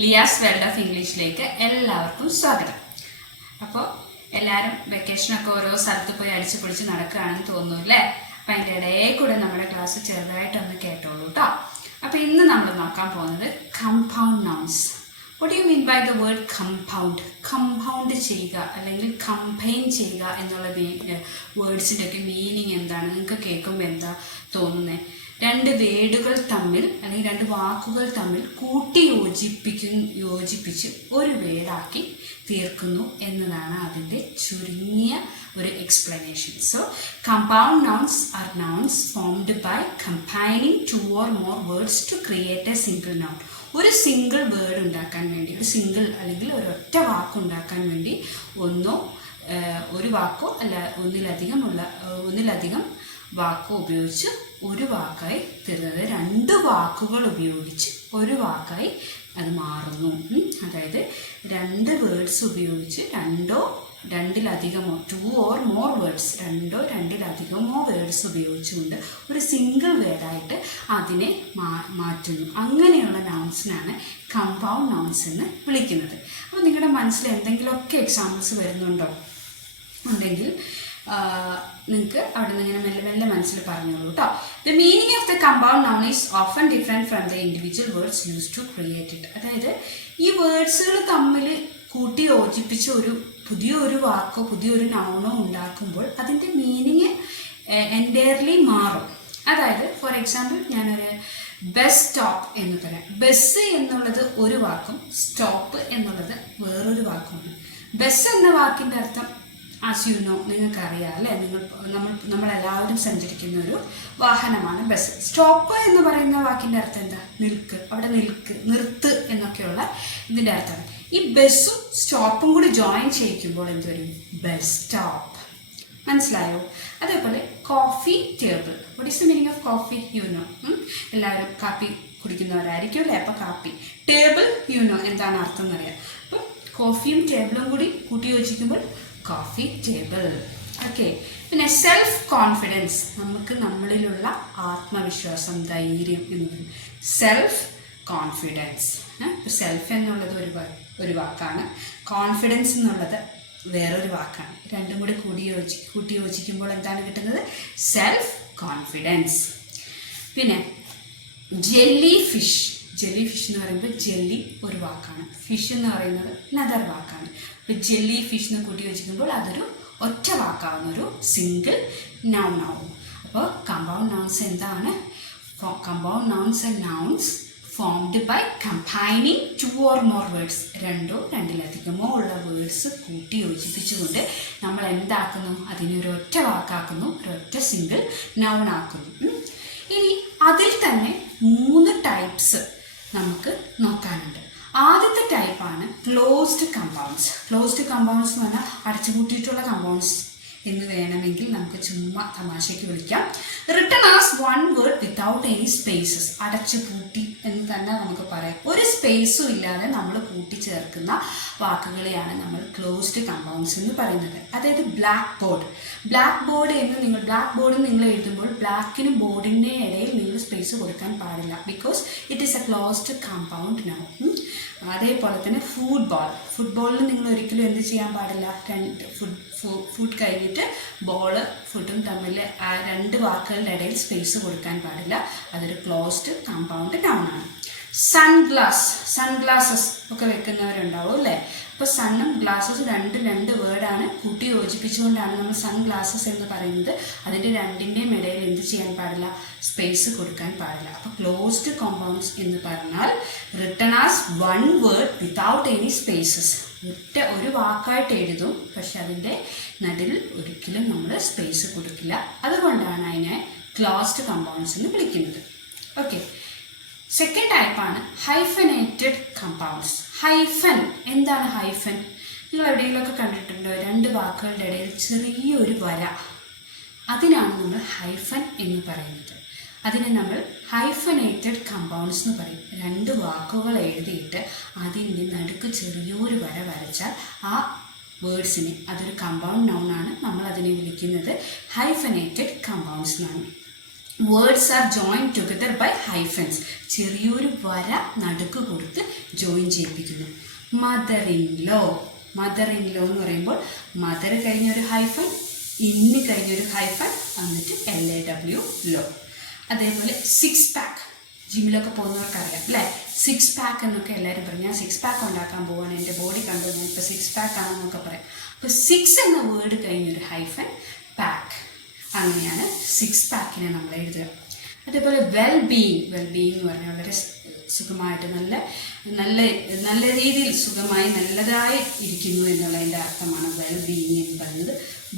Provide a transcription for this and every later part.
Liyas world of ഇംഗ്ലീഷിലേക്ക് എല്ലാവർക്കും സ്വാഗതം. അപ്പോൾ എല്ലാവരും വെക്കേഷനൊക്കെ ഓരോ സ്ഥലത്ത് പോയി അടിച്ചു പൊളിച്ച് നടക്കുകയാണെന്ന് തോന്നുന്നു അല്ലേ? അപ്പം അതിൻ്റെ ഇടയിൽ കൂടെ നമ്മുടെ ക്ലാസ് ചെറുതായിട്ടൊന്ന് കേട്ടോളൂ കേട്ടോ. അപ്പോൾ ഇന്ന് നമ്മൾ നോക്കാൻ പോകുന്നത് compound nouns. What you mean by the word compound? Compound ചെയ്യുക അല്ലെങ്കിൽ കമ്പൈൻ ചെയ്യുക എന്നുള്ള വേർഡ്സിൻ്റെ ഒക്കെ മീനിങ് എന്താണ്? നിങ്ങൾക്ക് കേൾക്കുമ്പോൾ എന്താ തോന്നുന്നത്? രണ്ട് വേർഡുകൾ തമ്മിൽ അല്ലെങ്കിൽ രണ്ട് വാക്കുകൾ തമ്മിൽ കൂട്ടി യോജിപ്പിച്ച് ഒരു വേർഡാക്കി തീർക്കുന്നു എന്നതാണ് അതിൻ്റെ ചുരുങ്ങിയ ഒരു explanation. So compound nouns are nouns formed by combining 2 or more words to create a single noun. ഒരു സിംഗിൾ വേർഡ് ഉണ്ടാക്കാൻ വേണ്ടി, ഒരു സിംഗിൾ അല്ലെങ്കിൽ ഒരൊറ്റ വാക്കുണ്ടാക്കാൻ വേണ്ടി ഒരു വാക്കോ അല്ല ഒന്നിലധികം വാക്കോ ഉപയോഗിച്ച് ഒരു വാക്കായി തീർന്നത്. 2 വാക്കുകൾ ഉപയോഗിച്ച് ഒരു വാക്കായി അത് മാറുന്നു. അതായത് 2 വേർഡ്സ് ഉപയോഗിച്ച് രണ്ടിലധികമോ 2 or more words, രണ്ടിലധികമോ വേർഡ്സ് ഉപയോഗിച്ചുകൊണ്ട് ഒരു സിംഗിൾ വേർഡായിട്ട് അതിനെ മാറ്റുന്നു. അങ്ങനെയുള്ള നൗൺസിനാണ് കമ്പൗണ്ട് നൗൺസ് എന്ന് വിളിക്കുന്നത്. അപ്പോൾ നിങ്ങളുടെ മനസ്സിൽ എന്തെങ്കിലുമൊക്കെ എക്സാമ്പിൾസ് വരുന്നുണ്ടോ ഉണ്ടെങ്കിൽ നിങ്ങൾക്ക് അവിടെ നിന്ന് ഇങ്ങനെ മെല്ലെ മനസ്സിൽ പറഞ്ഞോളൂ കേട്ടോ. The meaning of the compound noun is often different from the individual words use to create it. അതായത് ഈ വേർഡ്സുകൾ തമ്മിൽ കൂട്ടി യോജിപ്പിച്ച് പുതിയൊരു വാക്കോ പുതിയൊരു നൗണോ ഉണ്ടാക്കുമ്പോൾ അതിൻ്റെ മീനിങ് എൻറ്റയർലി മാറും. അതായത് ഫോർ എക്സാമ്പിൾ ഞാനൊരു ബസ് സ്റ്റോപ്പ് എന്ന് പറയാം. ബസ് എന്നുള്ളത് ഒരു വാക്കും സ്റ്റോപ്പ് എന്നുള്ളത് വേറൊരു വാക്കുമാണ്. ബസ് എന്ന വാക്കിൻ്റെ അർത്ഥം ആസ് യു നോ, നിങ്ങൾക്കറിയാം അല്ലേ? നമ്മളെല്ലാവരും സഞ്ചരിക്കുന്ന ഒരു വാഹനമാണ് ബസ്. സ്റ്റോപ്പ് എന്ന് പറയുന്ന വാക്കിൻ്റെ അർത്ഥം എന്താ? നിൽക്ക്, അവിടെ നിർത്ത് എന്നൊക്കെയുള്ള ഇതിൻ്റെ അർത്ഥമാണ്. ഈ ബസ്സും സ്റ്റോപ്പും കൂടി ജോയിൻ ചെയ്യിക്കുമ്പോൾ എന്ത് വരും? Bus stop. മനസ്സിലായോ? അതേപോലെ coffee table. What is the meaning of coffee? You know. എല്ലാവരും കാപ്പി കുടിക്കുന്നവരായിരിക്കും അല്ലേ? അപ്പോൾ കാപ്പി. ടേബിൾ യു നോ എന്താണ് അർത്ഥം എന്നറിയാം. അപ്പം കോഫിയും ടേബിളും കൂടി കൂട്ടി യോജിക്കുമ്പോൾ കോഫി ടേബിൾ. ഓക്കെ. പിന്നെ സെൽഫ് കോൺഫിഡൻസ്, നമുക്ക് നമ്മളിലുള്ള ആത്മവിശ്വാസം, ധൈര്യം എന്ന് പറയും. Self confidence. സെൽഫ് എന്നുള്ളത് ഒരു വാക്കാണ്, കോൺഫിഡൻസ് എന്നുള്ളത് വേറൊരു വാക്കാണ്. രണ്ടും കൂടി കൂട്ടി യോജിക്കുമ്പോൾ എന്താണ് കിട്ടുന്നത്? Self confidence. പിന്നെ ജെല്ലി ഫിഷ്. ജെല്ലി ഫിഷ് എന്ന് പറയുമ്പോൾ ജെല്ലി ഒരു വാക്കാണ്, ഫിഷ് എന്ന് പറയുന്നത് നദർ വാക്കാണ്. അപ്പോൾ ജെല്ലി ഫിഷ് എന്ന് കൂട്ടി വെച്ചിരിക്കുമ്പോൾ അതൊരു ഒറ്റ വാക്കാവുന്ന ഒരു സിംഗിൾ നൗൺ ആവും. അപ്പോൾ കമ്പൗണ്ട് നൗൺസ് എന്താണ്? Compound nouns and nouns formed by combining 2 or more words. രണ്ടിലധികമോ ഉള്ള വേർഡ്സ് കൂട്ടി യോജിപ്പിച്ചുകൊണ്ട് നമ്മൾ എന്താക്കുന്നു? അതിനെ ഒരു ഒറ്റ വാക്കാക്കുന്നു, ഒരൊറ്റ സിംഗിൾ നൗൺ ആക്കുന്നു. ഇനി അതിൽ തന്നെ 3 ടൈപ്സ് നമുക്ക് നോക്കാനുണ്ട്. ആദ്യത്തെ ടൈപ്പാണ് ക്ലോസ്ഡ് കമ്പൗണ്ട്സ്. ക്ലോസ്ഡ് കമ്പൗണ്ട്സ് എന്ന് പറഞ്ഞാൽ അടച്ചുപൂട്ടിയിട്ടുള്ള കമ്പൗണ്ട്സ് എന്ന് വേണമെങ്കിൽ നമുക്ക് ചുമ്മാ തമാശയ്ക്ക് വിളിക്കാം. Written as 1 word without any spaces. അടച്ചുപൂട്ടി എന്ന് തന്നെ നമുക്ക് പറയാം. ഒരു സ്പേസും ഇല്ലാതെ നമ്മൾ കൂട്ടിച്ചേർക്കുന്ന വാക്കുകളെയാണ് നമ്മൾ ക്ലോസ്ഡ് കമ്പൗണ്ട്സ് എന്ന് പറയുന്നത്. അതായത് ബ്ലാക്ക് ബോർഡ്. ബ്ലാക്ക് ബോർഡ് നിങ്ങൾ എഴുതുമ്പോൾ ബ്ലാക്കിനും ബോർഡിൻ്റെ ഇടയിൽ നിങ്ങൾ സ്പേസ് കൊടുക്കാൻ പാടില്ല. Because it is A closed compound noun. അതേപോലെ തന്നെ ഫുട്ബോളിൽ നിങ്ങൾ ഒരിക്കലും എന്ത് ചെയ്യാൻ പാടില്ല? ഫുഡ് കഴിഞ്ഞിട്ട് ഫുഡും തമ്മിൽ ആ 2 വാക്കുകളുടെ ഇടയിൽ സ്പേസ് കൊടുക്കാൻ പാടില്ല. അതൊരു ക്ലോസ്ഡ് കമ്പൗണ്ട് നൗണാണ്. സൺഗ്ലാസസ് ഒക്കെ വെക്കുന്നവരുണ്ടാവും അല്ലേ? അപ്പോൾ സണ്ണും ഗ്ലാസസ് രണ്ട് വേർഡാണ്. കൂട്ടി യോജിപ്പിച്ചുകൊണ്ടാണ് നമ്മൾ സൺഗ്ലാസസ് എന്ന് പറയുന്നത്. അതിൻ്റെ രണ്ടിൻ്റെയും ഇടയിൽ എന്ത് ചെയ്യാൻ പാടില്ല? സ്പേസ് കൊടുക്കാൻ പാടില്ല. അപ്പോൾ ക്ലോസ്ഡ് കോമ്പൗണ്ട്സ് എന്ന് പറഞ്ഞാൽ written as 1 word without any spaces. ഒരു വാക്കായിട്ട് എഴുതും, പക്ഷെ അതിൻ്റെ നടുവിൽ ഒരിക്കലും നമ്മൾ സ്പേസ് കൊടുക്കില്ല. അതുകൊണ്ടാണ് അതിനെ ക്ലോസ്ഡ് കമ്പൗണ്ട്സ് എന്ന് വിളിക്കുന്നത്. ഓക്കെ. സെക്കൻഡ് ടൈപ്പാണ് ഹൈഫനേറ്റഡ് കമ്പൗണ്ട്സ്. ഹൈഫൻ. എന്താണ് ഹൈഫൻ? നിങ്ങൾ എവിടെയെങ്കിലുമൊക്കെ കണ്ടിട്ടുണ്ടോ? 2 വാക്കുകളുടെ ഇടയിൽ ചെറിയൊരു വര. അതിനാണ് നമ്മൾ ഹൈഫൻ എന്ന് പറയുന്നത്. അതിനെ നമ്മൾ ഹൈഫനേറ്റഡ് കമ്പൗണ്ട്സ് എന്ന് പറയും. 2 വാക്കുകൾ എഴുതിയിട്ട് അതിൻ്റെ നടുക്ക് ചെറിയൊരു വര വരച്ചാൽ ആ വേർഡ്സിനെ അതൊരു കമ്പൗണ്ട് നൗണാണ്. നമ്മൾ അതിനെ വിളിക്കുന്നത് ഹൈഫനേറ്റഡ് കമ്പൗണ്ട്സ് എന്നാണ്. Words are joined together by hyphens. ചെറിയൊരു വര നടുക്ക് കൊടുത്ത് ജോയിൻ ചെയ്യിപ്പിക്കുന്നു. മദർ ഇൻ ലോ എന്ന് പറയുമ്പോൾ മദർ കഴിഞ്ഞൊരു ഹൈഫൻ, ഇന്ന് കഴിഞ്ഞൊരു ഹൈഫൻ, എന്നിട്ട് LAW ലോ. അതേപോലെ 6 പാക്ക്, ജിമ്മിലൊക്കെ പോകുന്നവർക്ക് അറിയാം അല്ലേ? 6 പാക്ക് എന്നൊക്കെ എല്ലാവരും പറയും. ഞാൻ 6 പാക്ക് ഉണ്ടാക്കാൻ പോവാണ്, എൻ്റെ ബോഡി കണ്ടു, ഞാൻ ഇപ്പോൾ 6 പാക്ക് ആണെന്നൊക്കെ പറയാം. അപ്പോൾ 6 എന്ന വേർഡ് കഴിഞ്ഞൊരു ഹൈഫൻ, പാക്ക്, അങ്ങനെയാണ് 6 പാക്കിനെ നമ്മൾ എഴുതുക. അതേപോലെ വെൽ ബീയിങ് എന്ന് പറഞ്ഞാൽ വളരെ സുഖമായിട്ട് നല്ല രീതിയിൽ സുഖമായി നല്ലതായി ഇരിക്കുന്നു എന്നുള്ളതിൻ്റെ അർത്ഥമാണ് വെൽ ബീയിങ് എന്ന് പറയുന്നത്.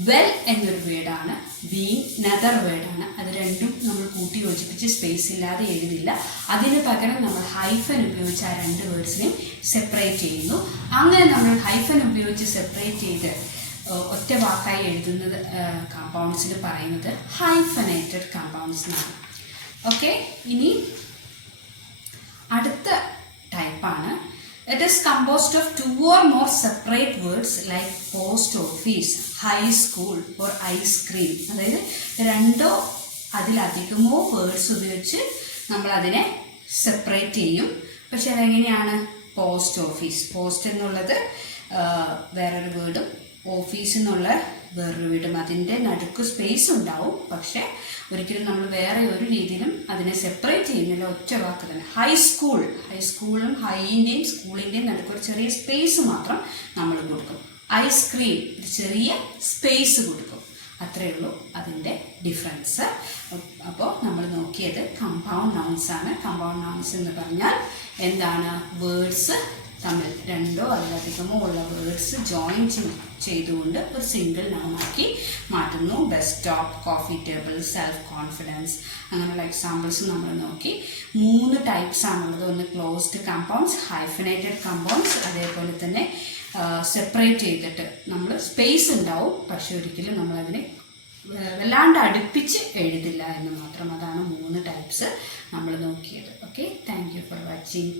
വെൽ എന്നൊരു വേർഡാണ്, ബീയിങ് നദർ വേർഡാണ്. അത് രണ്ടും നമ്മൾ കൂട്ടി യോജിപ്പിച്ച് സ്പേസ് ഇല്ലാതെ എഴുതില്ല. അതിന് പകരം നമ്മൾ ഹൈഫൻ ഉപയോഗിച്ച് ആ 2 വേർഡ്സിനെയും സെപ്പറേറ്റ് ചെയ്യുന്നു. അങ്ങനെ നമ്മൾ ഹൈഫൻ ഉപയോഗിച്ച് സെപ്പറേറ്റ് ചെയ്ത് ഒറ്റ വാക്കായി എഴുതുന്നത് കമ്പൗണ്ട്സിൽ പറയുന്നത് ഹൈഫനേറ്റഡ് കമ്പൗണ്ട്സ് എന്നാണ്. ഓക്കെ, ഇനി അടുത്ത ടൈപ്പാണ്. It is composed of 2 or more separate words like post office, high school or ice cream. അതായത് 2 അതിലധികമോ വേർഡ്സ് ഉപയോഗിച്ച് നമ്മൾ അതിനെ സെപ്പറേറ്റ് ചെയ്യും. പക്ഷെ അതെങ്ങനെയാണ്? പോസ്റ്റ് ഓഫീസ്, പോസ്റ്റ് എന്നുള്ളത് വേറൊരു വേർഡും ഓഫീസ് എന്നുള്ള വേറൊരു വീടും, അതിൻ്റെ നടുക്ക് സ്പേസ് ഉണ്ടാവും. പക്ഷെ ഒരിക്കലും നമ്മൾ വേറെ ഒരു രീതിയിലും അതിനെ സെപ്പറേറ്റ് ചെയ്യുന്നില്ല, ഒറ്റ വാക്ക് തന്നെ. ഹൈസ്കൂളും ഹൈൻ്റെയും സ്കൂളിൻ്റെയും നടുക്ക് ഒരു ചെറിയ സ്പേസ് മാത്രം നമ്മൾ കൊടുക്കും. ഐസ്ക്രീം ഒരു ചെറിയ സ്പേസ് കൊടുക്കും. അത്രയേ ഉള്ളൂ അതിൻ്റെ ഡിഫറൻസ്. അപ്പോൾ നമ്മൾ നോക്കിയത് കമ്പൗണ്ട് നൗൺസ് ആണ്. കമ്പൗണ്ട് നൗൺസ് എന്ന് പറഞ്ഞാൽ എന്താണ്? വേർഡ്സ് തമ്മിൽ 2 അതിലധികമോ ഉള്ള വേർഡ്സ് ജോയിൻ ചെയ്തുകൊണ്ട് ഒരു സിംഗിൾ നൗണാക്കി മാറ്റുന്നു. Bus stop, coffee table, self confidence, അങ്ങനെയുള്ള എക്സാമ്പിൾസ് നമ്മൾ നോക്കി. 3 ടൈപ്സ് ആണുള്ളത്. ഒന്ന് ക്ലോസ്ഡ് കമ്പൗണ്ട്സ്, ഹൈഫനേറ്റഡ് കമ്പൗണ്ട്സ്, അതേപോലെ തന്നെ സെപ്പറേറ്റ് ചെയ്തിട്ട് നമ്മൾ സ്പേസ് ഉണ്ടാവും, പക്ഷെ ഒരിക്കലും നമ്മളതിനെ വല്ലാണ്ട് അടുപ്പിച്ച് എഴുതില്ല എന്ന് മാത്രം. അതാണ് 3 ടൈപ്സ് നമ്മൾ നോക്കിയത്. Okay, thank you for watching.